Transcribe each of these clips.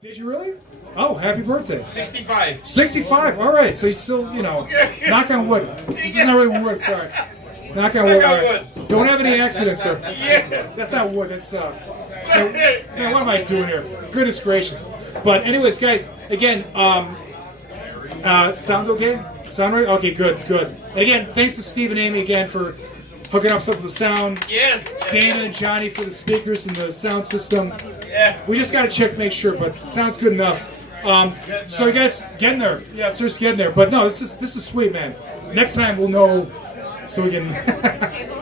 Did you really? Oh, happy birthday. 65. 65. All right. So you still, knock on wood. This is not really wood. Sorry. Knock on wood. Knock on All right. wood. Don't have any accidents, sir. Yeah. That's not wood. That's so, man, what am I doing here? Goodness gracious. But anyways, guys, again, sound okay? Sound right? Okay, good. And again, thanks to Steve and Amy again for hooking up some of the sound. Yes. Dana and Johnny for the speakers and the sound system. Yeah. We just got to check to make sure, but sounds good enough. So you guys getting there? Yeah, seriously getting there. But no, this is sweet, man. Next time we'll know, so we can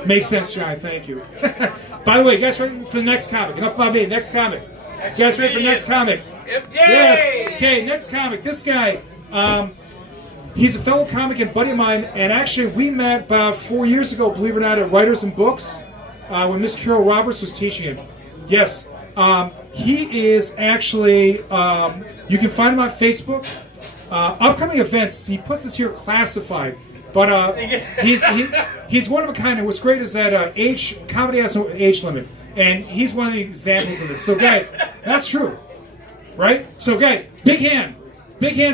make sense, Johnny. Thank you. By the way, you guys ready for the next comic? Enough about me. Next comic. You guys ready for the next comic? Yep. Yes. Okay, next comic. This guy, he's a fellow comic and buddy of mine, and actually we met about 4 years ago, believe it or not, at Writers and Books, when Miss Carol Roberts was teaching him. Yes. He is actually, you can find him on Facebook. Upcoming events, he puts us here classified. But he's one of a kind, and what's great is that comedy has no age limit. And he's one of the examples of this. So guys, that's true. Right? So guys, big hand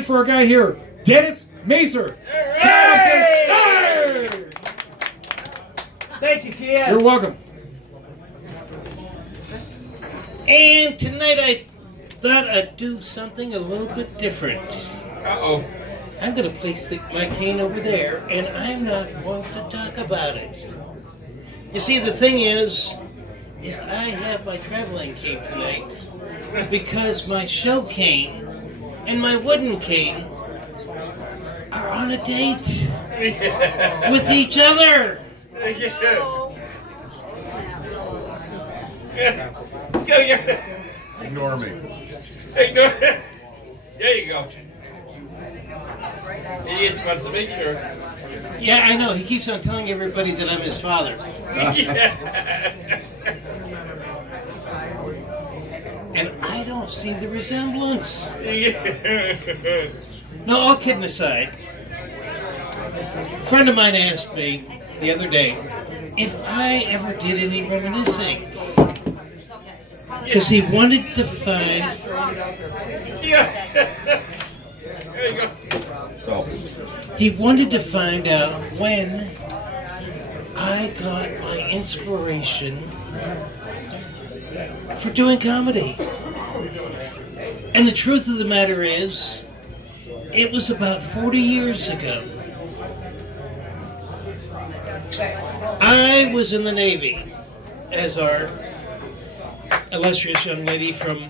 for our guy here, Dennis Mazur. Hey! Thank you, Kia. You're welcome. And tonight I thought I'd do something a little bit different. Uh-oh. I'm going to place my cane over there, and I'm not going to talk about it. You see, the thing is I have my traveling cane tonight because my show cane and my wooden cane are on a date with each other. Ignore me. Ignore. There you go. He just wants to make sure. Yeah, I know. He keeps on telling everybody that I'm his father. And I don't see the resemblance. No, all kidding aside, a friend of mine asked me the other day if I ever did any reminiscing. Because he wanted to find... There you go. He wanted to find out when I got my inspiration for doing comedy. And the truth of the matter is, it was about 40 years ago. I was in the Navy, as our illustrious young lady from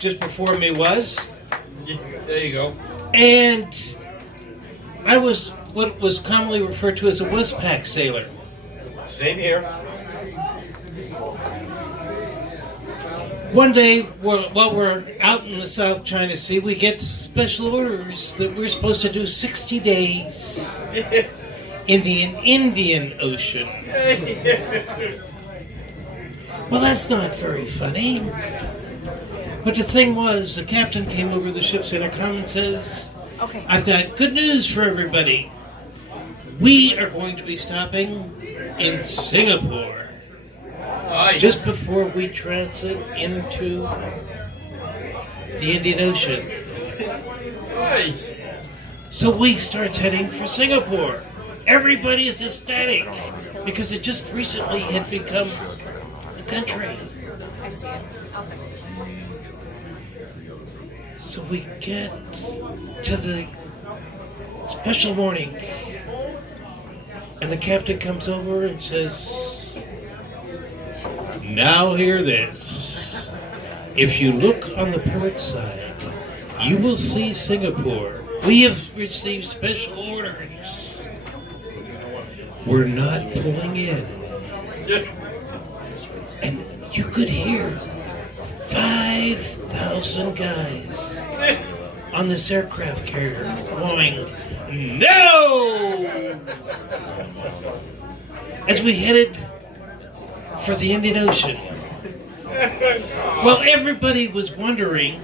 just before me was. There you go. And I was what was commonly referred to as a Westpac sailor. Same here. One day, while we're out in the South China Sea, we get special orders that we're supposed to do 60 days in the Indian Ocean. Well, that's not very funny. But the thing was, the captain came over the ship's intercom and says, Okay. I've got good news for everybody. We are going to be stopping in Singapore just before we transit into the Indian Ocean. Nice. So we start heading for Singapore. Everybody is ecstatic because it just recently had become a country. I see it. I'll fix it. So we get to the special morning, and the captain comes over and says, now hear this. If you look on the port side, you will see Singapore. We have received special orders. We're not pulling in. And you could hear 5,000 guys on this aircraft carrier going, no! As we headed for the Indian Ocean. Well, everybody was wondering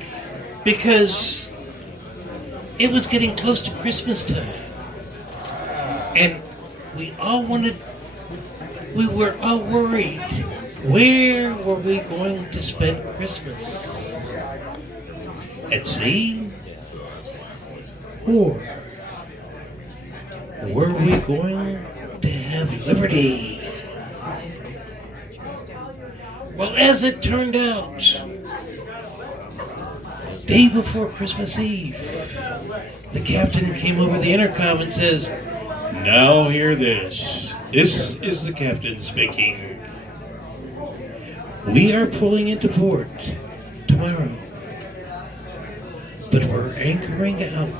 because it was getting close to Christmas time. And we were all worried. Where were we going to spend Christmas? at sea? Or were we going to have liberty? Well, as it turned out, day before Christmas Eve, the captain came over the intercom and says, "Now hear this. This is the captain speaking. We are pulling into port tomorrow, but we're anchoring out.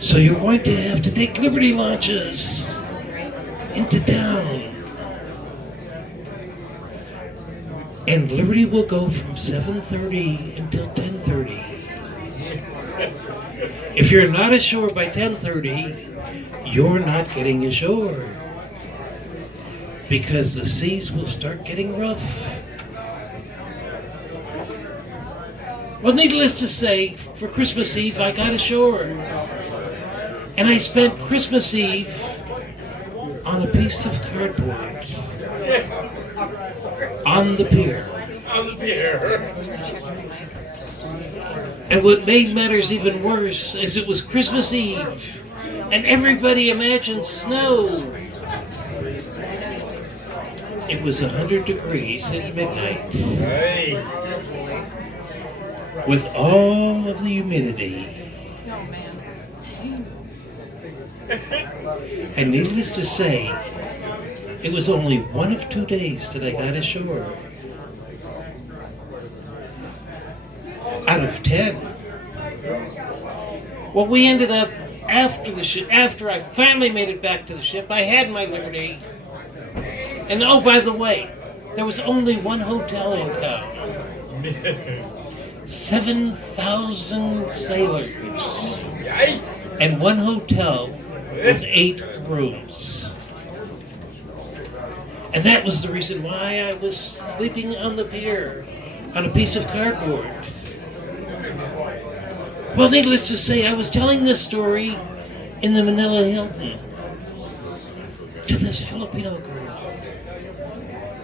So you're going to have to take Liberty launches into town. And Liberty will go from 7:30 until 10:30. If you're not ashore by 10:30, you're not getting ashore, because the seas will start getting rough." Well, needless to say, for Christmas Eve, I got ashore. And I spent Christmas Eve on a piece of cardboard on the pier. On the pier. And what made matters even worse is it was Christmas Eve, and everybody imagined snow. It was 100 degrees at midnight, Hey. with all of the humidity. And needless to say, it was only one of 2 days that I got ashore. Out of 10. Well, we ended up after I finally made it back to the ship, I had my Liberty. And oh, by the way, there was only one hotel in town. 7,000 sailors. Yikes. And one hotel with 8 rooms. And that was the reason why I was sleeping on the pier on a piece of cardboard. Well, needless to say, I was telling this story in the Manila Hilton to this Filipino girl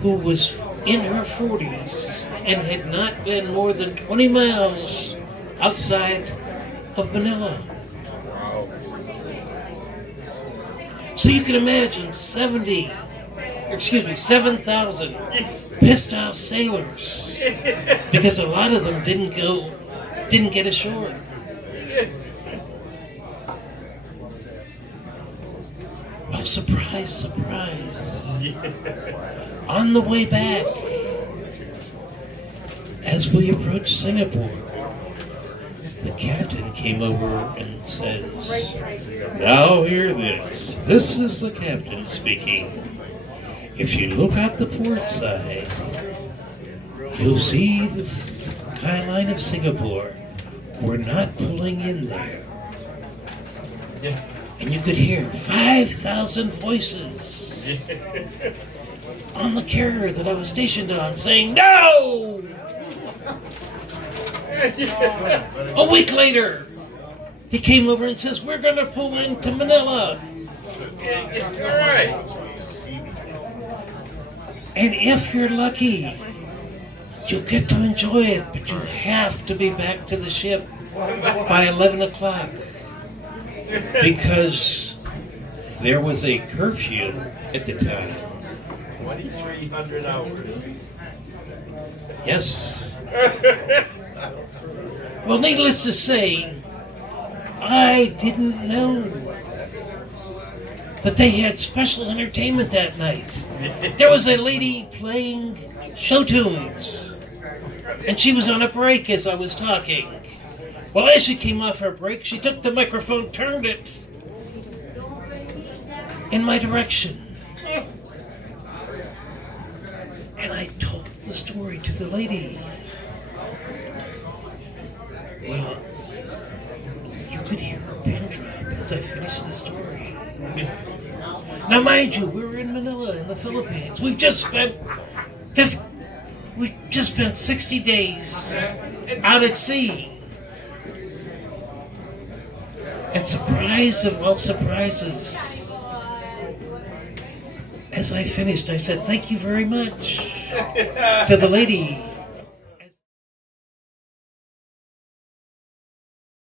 who was in her 40s and had not been more than 20 miles outside of Manila. So you can imagine 7,000 pissed off sailors, because a lot of them didn't get ashore. Well, surprise, surprise. On the way back, as we approached Singapore, the captain came over and says, "Now hear this. This is the captain speaking. If you look out the port side, you'll see the skyline of Singapore. We're not pulling in there." And you could hear 5,000 voices on the carrier that I was stationed on saying, "No!" A week later, he came over and says, "We're going to pull into Manila." All right. And if you're lucky, you'll get to enjoy it, but you have to be back to the ship by 11 o'clock. Because there was a curfew at the time. 2,300 hours. Yes. Well, needless to say, I didn't know that they had special entertainment that night. There was a lady playing show tunes, and she was on a break as I was talking. Well, as she came off her break, she took the microphone, turned it in my direction, and I told the story to the lady. Well, you could hear her pin drop as I finished the story. Now, mind you, we were in Manila, in the Philippines. We just spent 60 days out at sea. And surprise of all surprises, as I finished, I said, "Thank you very much," to the lady.